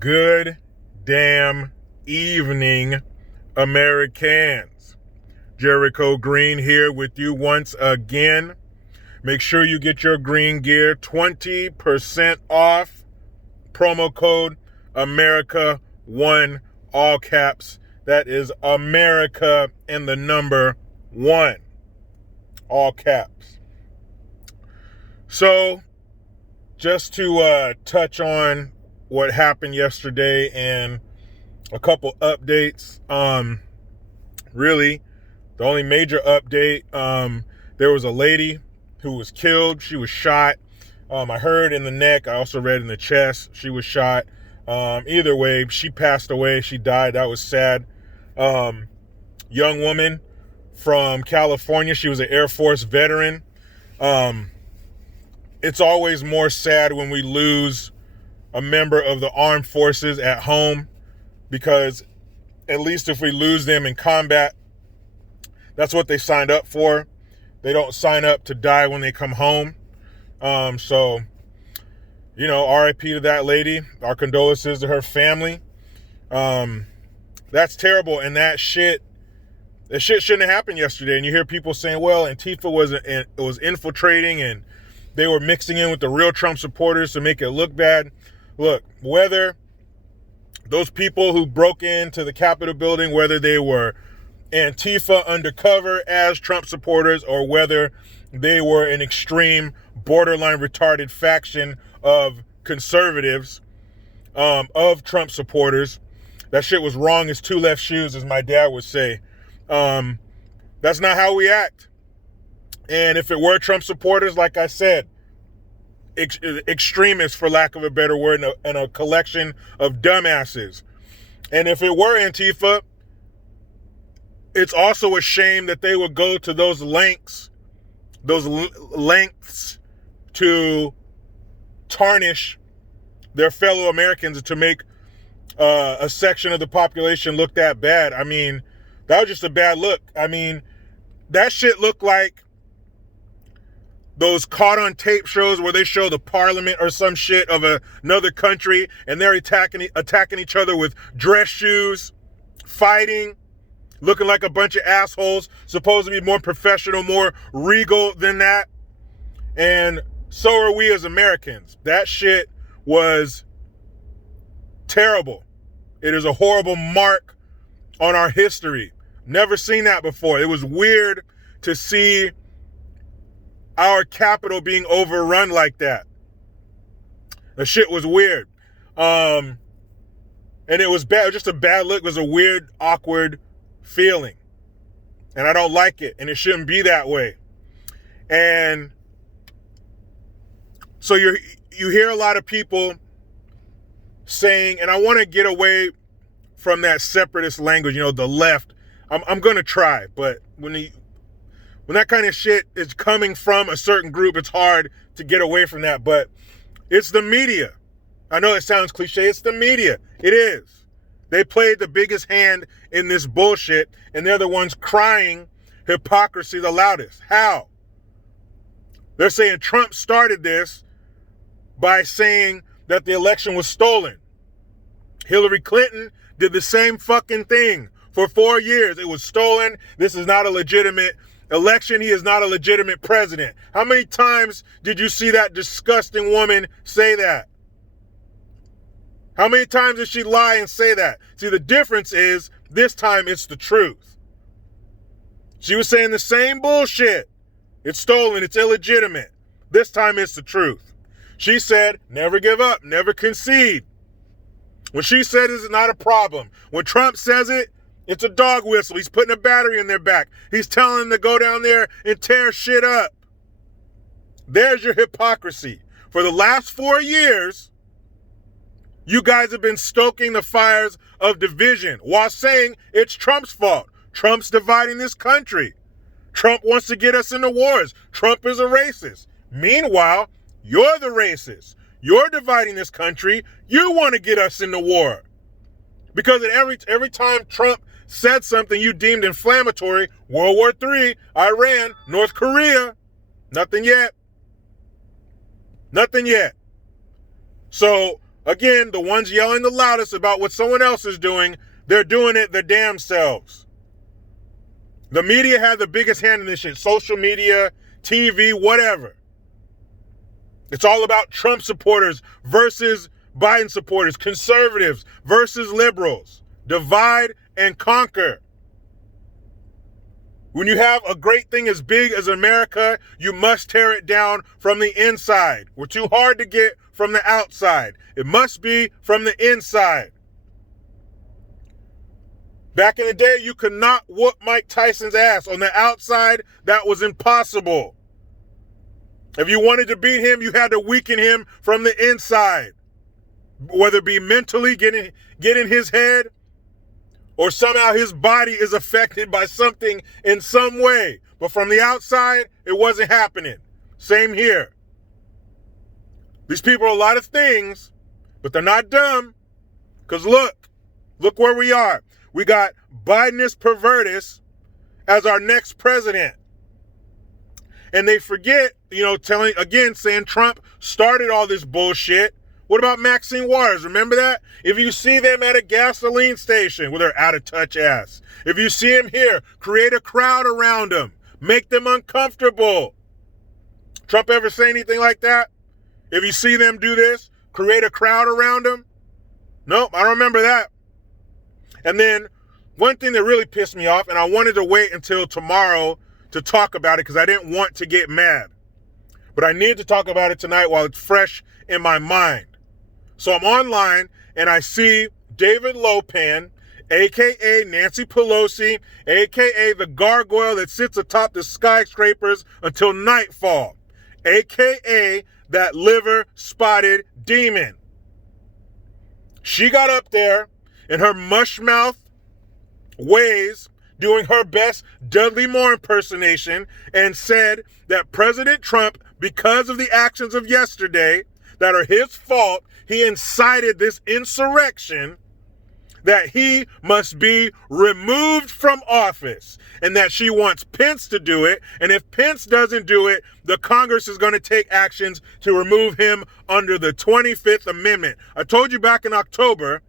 Good damn evening, Americans. Jericho Green here with you once again. Make sure you get your green gear 20% off. Promo code America1, all caps. That is America and the number 1, all caps. So, just to touch on what happened yesterday and a couple updates. Really, the only major update, there was a lady who was killed. She was shot. I heard in the neck. I also read in the chest. She was shot. Either way, she passed away. She died. That was sad. Young woman from California. She was an Air Force veteran. It's always more sad when we lose a member of the armed forces at home, because at least if we lose them in combat, that's what they signed up for. They don't sign up to die when they come home. So, RIP to that lady. Our condolences to her family. That's terrible. And that shit shouldn't have happened yesterday. And you hear people saying, well, Antifa was infiltrating and they were mixing in with the real Trump supporters to make it look bad. Look, whether those people who broke into the Capitol building, whether they were Antifa undercover as Trump supporters or whether they were an extreme, borderline retarded faction of conservatives, of Trump supporters, that shit was wrong as two left shoes, as my dad would say. That's not how we act. And if it were Trump supporters, like I said, extremists, for lack of a better word, and a collection of dumbasses. And if it were Antifa, it's also a shame that they would go to those lengths to tarnish their fellow Americans and to make a section of the population look that bad. I mean, that was just a bad look. I mean, that shit looked like those caught on tape shows where they show the parliament or some shit of another country and they're attacking each other with dress shoes, fighting, looking like a bunch of assholes, supposed to be more professional, more regal than that. And so are we as Americans. That shit was terrible. It is a horrible mark on our history. Never seen that before. It was weird to see our Capitol being overrun like that. The shit was weird. And it was bad. It was just a bad look. It was a weird, awkward feeling. And I don't like it. And it shouldn't be that way. And so you hear a lot of people saying, and I want to get away from that separatist language, the left. I'm going to try, but when that kind of shit is coming from a certain group, it's hard to get away from that. But it's the media. I know it sounds cliche. It's the media. It is. They played the biggest hand in this bullshit, and they're the ones crying hypocrisy the loudest. How? They're saying Trump started this by saying that the election was stolen. Hillary Clinton did the same fucking thing for 4 years. It was stolen. This is not a legitimate election. He is not a legitimate president. How many times did you see that disgusting woman say that? How many times did she lie and say that? See, the difference is this time it's the truth. She was saying the same bullshit. It's stolen. It's illegitimate. This time it's the truth. She said, never give up, never concede. When she said it's not a problem. When Trump says it, it's a dog whistle. He's putting a battery in their back. He's telling them to go down there and tear shit up. There's your hypocrisy. For the last 4 years, you guys have been stoking the fires of division while saying it's Trump's fault. Trump's dividing this country. Trump wants to get us into wars. Trump is a racist. Meanwhile, you're the racist. You're dividing this country. You want to get us into war. Because at every time Trump said something you deemed inflammatory, World War III, Iran, North Korea, nothing yet. Nothing yet. So Again, the ones yelling the loudest about what someone else is doing, they're doing it their damn selves. The media had the biggest hand in this shit. Social media, TV, whatever. It's all about Trump supporters versus Biden supporters, conservatives versus liberals. Divide and conquer. When you have a great thing as big as America, you must tear it down from the inside. We're too hard to get from the outside. It must be from the inside. Back in the day, you could not whoop Mike Tyson's ass. On the outside, that was impossible. If you wanted to beat him, you had to weaken him from the inside. Whether it be mentally, get in his head, or somehow his body is affected by something in some way. But from the outside, it wasn't happening. Same here. These people are a lot of things, but they're not dumb. Because look where we are. We got Bidenus Pervertus as our next president. And they forget, saying Trump started all this bullshit. What about Maxine Waters? Remember that? If you see them at a gasoline station with her out-of-touch ass, if you see them here, create a crowd around them. Make them uncomfortable. Trump ever say anything like that? If you see them do this, create a crowd around them? Nope, I don't remember that. And then one thing that really pissed me off, and I wanted to wait until tomorrow to talk about it because I didn't want to get mad. But I need to talk about it tonight while it's fresh in my mind. So I'm online and I see David Lopan, a.k.a. Nancy Pelosi, a.k.a. the gargoyle that sits atop the skyscrapers until nightfall, a.k.a. that liver-spotted demon. She got up there in her mushmouth ways, doing her best Dudley Moore impersonation, and said that President Trump, because of the actions of yesterday that are his fault, he incited this insurrection, that he must be removed from office, and that she wants Pence to do it. And if Pence doesn't do it, the Congress is going to take actions to remove him under the 25th Amendment. I told you back in October,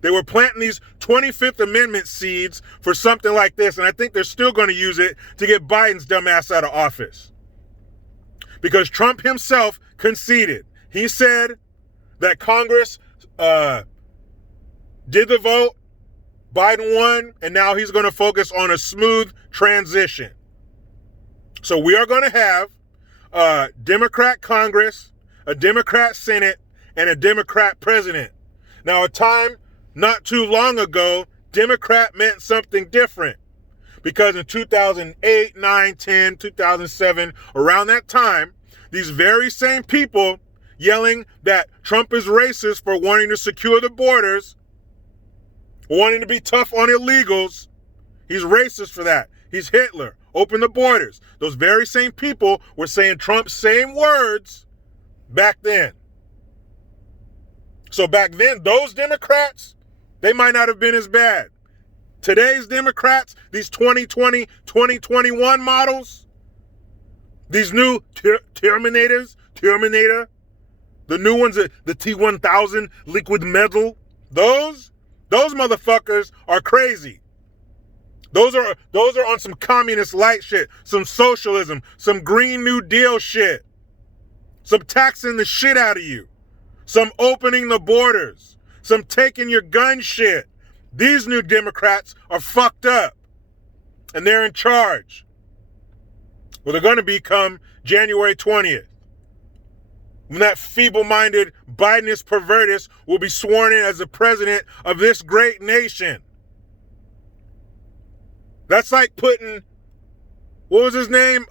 they were planting these 25th Amendment seeds for something like this, and I think they're still going to use it to get Biden's dumb ass out of office. Because Trump himself conceded. He said that Congress did the vote, Biden won, and now he's going to focus on a smooth transition. So we are going to have a Democrat Congress, a Democrat Senate, and a Democrat president. Now, a time not too long ago, Democrat meant something different. Because in 2008, 9, 10, 2007, around that time, these very same people yelling that Trump is racist for wanting to secure the borders, wanting to be tough on illegals. He's racist for that. He's Hitler. Open the borders. Those very same people were saying Trump's same words back then. So back then, those Democrats, they might not have been as bad. Today's Democrats, these 2020, 2021 models, these new Terminator, the new ones, the T-1000 liquid metal, those motherfuckers are crazy. Those are on some communist light shit, some socialism, some Green New Deal shit, some taxing the shit out of you, some opening the borders, some taking your gun shit. These new Democrats are fucked up, and they're in charge. Well, they're going to become January 20th. When that feeble-minded Bidenus Pervertus will be sworn in as the president of this great nation. That's like putting, what was his name?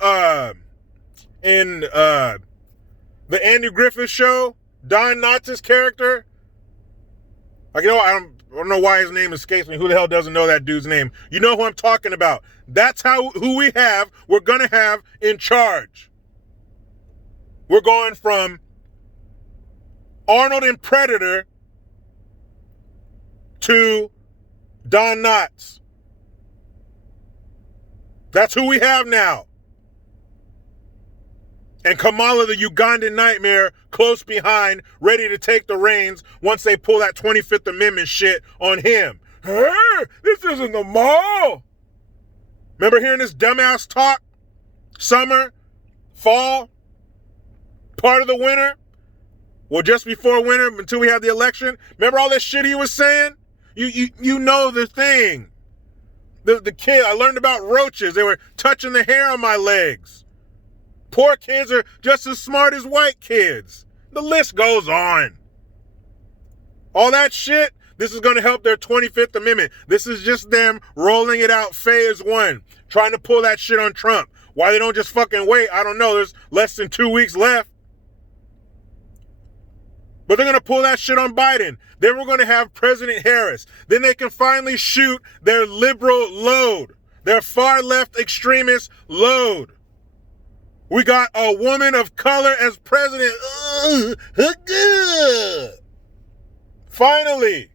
In the Andy Griffith show, Don Knotts' character. Like, I don't know why his name escapes me. Who the hell doesn't know that dude's name? You know who I'm talking about. That's who we're going to have in charge. We're going from Arnold and Predator to Don Knotts. That's who we have now. And Kamala, the Ugandan nightmare, close behind, ready to take the reins once they pull that 25th Amendment shit on him. Hey, this isn't the mall. Remember hearing this dumbass talk? Summer, fall, part of the winter? Well, just before winter, until we had the election. Remember all that shit he was saying? You know the thing. The kid, I learned about roaches. They were touching the hair on my legs. Poor kids are just as smart as white kids. The list goes on. All that shit, this is going to help their 25th Amendment. This is just them rolling it out phase one, trying to pull that shit on Trump. Why they don't just fucking wait, I don't know. There's less than 2 weeks left. But they're going to pull that shit on Biden. Then we're going to have President Harris. Then they can finally shoot their liberal load, their far left extremist load. We got a woman of color as president. Finally,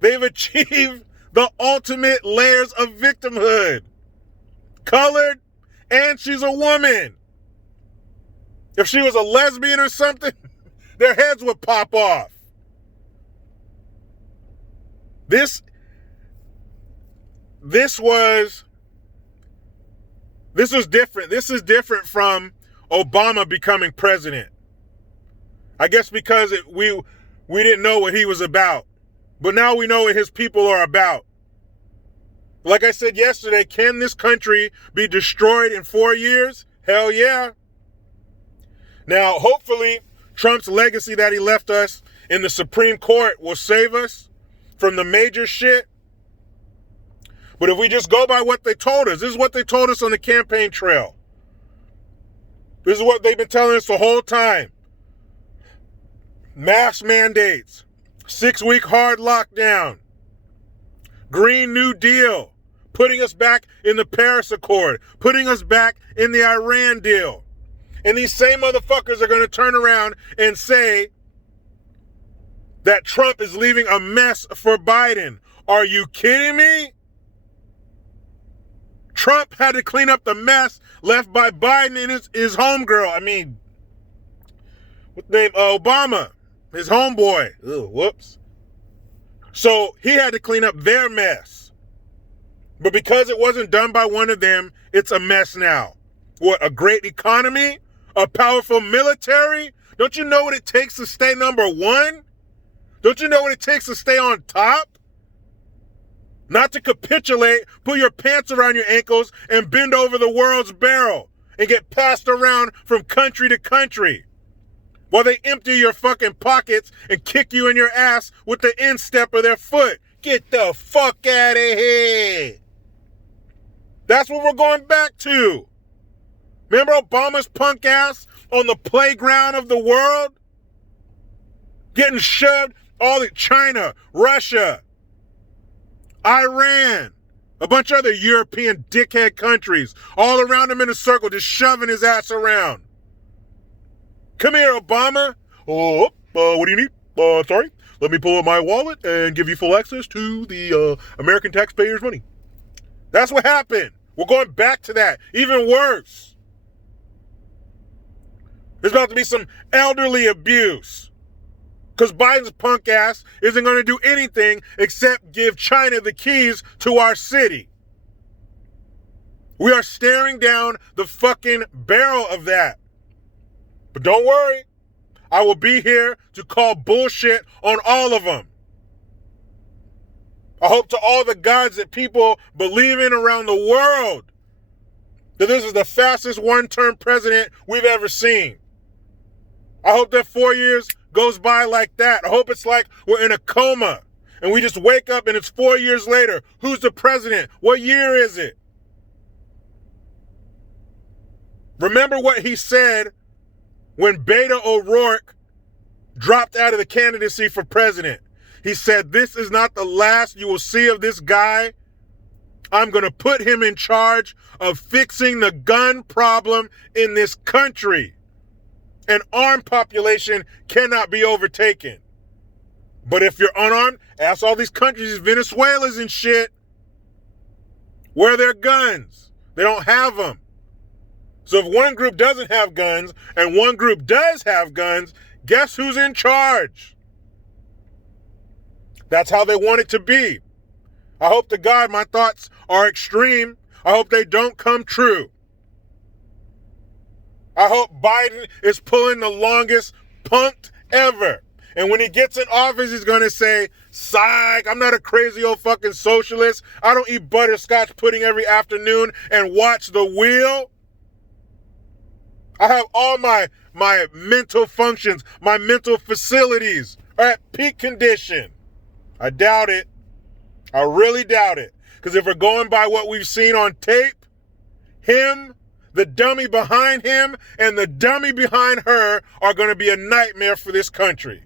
they've achieved the ultimate layers of victimhood. Colored, and she's a woman. If she was a lesbian or something, their heads would pop off. This was different. This is different from Obama becoming president. I guess because we didn't know what he was about. But now we know what his people are about. Like I said yesterday, can this country be destroyed in 4 years? Hell yeah. Now, hopefully, Trump's legacy that he left us in the Supreme Court will save us from the major shit. But if we just go by what they told us, this is what they told us on the campaign trail. This is what they've been telling us the whole time. Mask mandates, 6-week hard lockdown, Green New Deal, putting us back in the Paris Accord, putting us back in the Iran deal. And these same motherfuckers are going to turn around and say that Trump is leaving a mess for Biden. Are you kidding me? Trump had to clean up the mess left by Biden and his homegirl. I mean, what's the name? Obama, his homeboy. Ugh, whoops. So he had to clean up their mess. But because it wasn't done by one of them, it's a mess now. What, a great economy? A powerful military? Don't you know what it takes to stay number one? Don't you know what it takes to stay on top? Not to capitulate, put your pants around your ankles, and bend over the world's barrel and get passed around from country to country while they empty your fucking pockets and kick you in your ass with the instep of their foot. Get the fuck out of here. That's what we're going back to. Remember Obama's punk ass on the playground of the world? Getting shoved all in China, Russia, Iran, a bunch of other European dickhead countries, all around him in a circle, just shoving his ass around. Come here, Obama. What do you need? Sorry. Let me pull up my wallet and give you full access to the American taxpayers' money. That's what happened. We're going back to that. Even worse. There's about to be some elderly abuse. Because Biden's punk ass isn't going to do anything except give China the keys to our city. We are staring down the fucking barrel of that. But don't worry. I will be here to call bullshit on all of them. I hope to all the gods that people believe in around the world that this is the fastest one-term president we've ever seen. I hope that 4 years goes by like that. I hope it's like we're in a coma and we just wake up and it's 4 years later. Who's the president? What year is it? Remember what he said when Beto O'Rourke dropped out of the candidacy for president. He said, "This is not the last you will see of this guy. I'm going to put him in charge of fixing the gun problem in this country. An armed population cannot be overtaken. But if you're unarmed, ask all these countries, Venezuelans and shit, where are their guns? They don't have them. So if one group doesn't have guns and one group does have guns, guess who's in charge? That's how they want it to be. I hope to God my thoughts are extreme. I hope they don't come true. I hope Biden is pulling the longest punked ever. And when he gets in office, he's going to say, psych, I'm not a crazy old fucking socialist. I don't eat butterscotch pudding every afternoon and watch the wheel. I have all my mental functions, my mental facilities are at peak condition. I doubt it. I really doubt it. Because if we're going by what we've seen on tape, him, the dummy behind him, and the dummy behind her are going to be a nightmare for this country.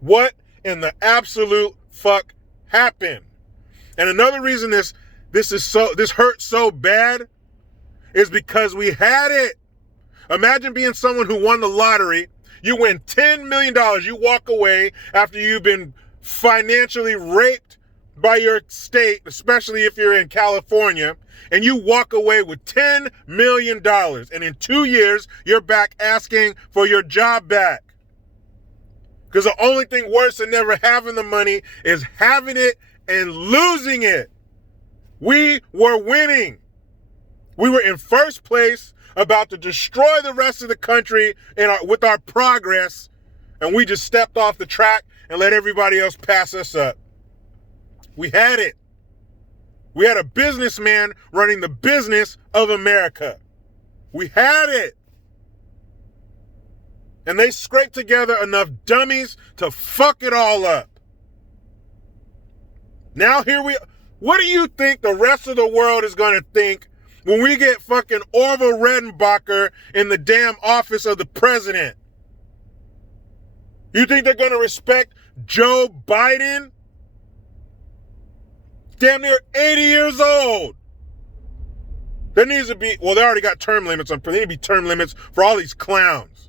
What in the absolute fuck happened? And another reason this hurts so bad is because we had it. Imagine being someone who won the lottery. You win $10 million. You walk away after you've been financially raped by your state, especially if you're in California, and you walk away with $10 million. And in 2 years, you're back asking for your job back. Because the only thing worse than never having the money is having it and losing it. We were winning. We were in first place, about to destroy the rest of the country with our progress, and we just stepped off the track and let everybody else pass us up. We had it. We had a businessman running the business of America. We had it. And they scraped together enough dummies to fuck it all up. Now here we are. What do you think the rest of the world is going to think when we get fucking Orville Redenbacher in the damn office of the president? You think they're going to respect Joe Biden? Damn near 80 years old. There needs to be, well, they already got term limits on, there need to be term limits for all these clowns.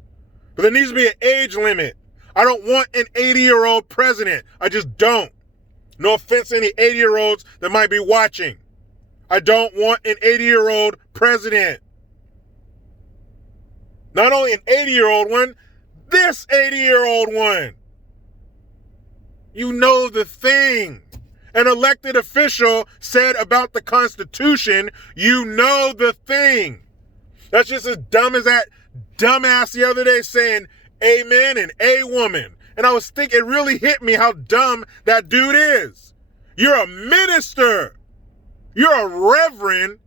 But there needs to be an age limit. I don't want an 80-year-old president. I just don't. No offense to any 80-year-olds that might be watching. I don't want an 80-year-old president. Not only an 80-year-old one, this 80-year-old one. You know the thing. An elected official said about the Constitution, you know the thing. That's just as dumb as that dumbass the other day saying amen and a woman. And I was thinking, it really hit me how dumb that dude is. You're a minister. You're a reverend.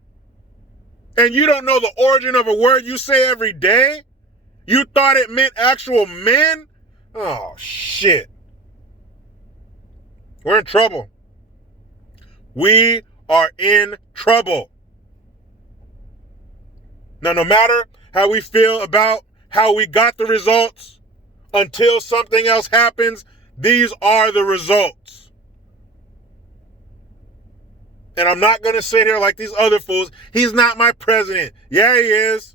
And you don't know the origin of a word you say every day? You thought it meant actual men? Oh, shit. We're in trouble. We are in trouble. Now, no matter how we feel about how we got the results, until something else happens, these are the results. And I'm not going to sit here like these other fools. He's not my president. Yeah, he is.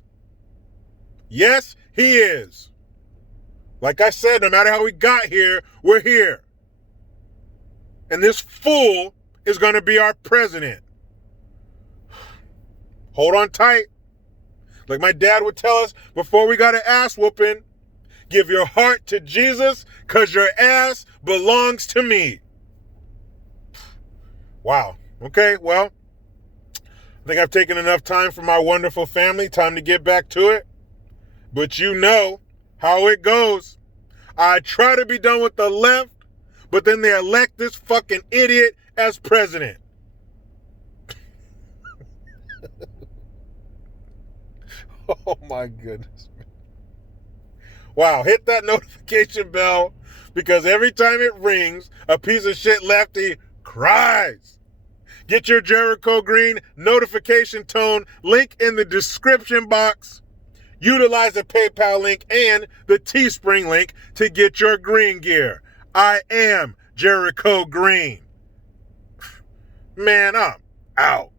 Yes, he is. Like I said, no matter how we got here, we're here. And this fool is going to be our president. Hold on tight. Like my dad would tell us before we got an ass whooping, give your heart to Jesus because your ass belongs to me. Wow. Okay, well, I think I've taken enough time for my wonderful family. Time to get back to it. But you know how it goes. I try to be done with the left, but then they elect this fucking idiot as president. Oh my goodness. Wow, hit that notification bell because every time it rings, a piece of shit lefty cries. Get your Jericho Green notification tone link in the description box. Utilize the PayPal link and the Teespring link to get your green gear. I am Jericho Green. Man, I'm out.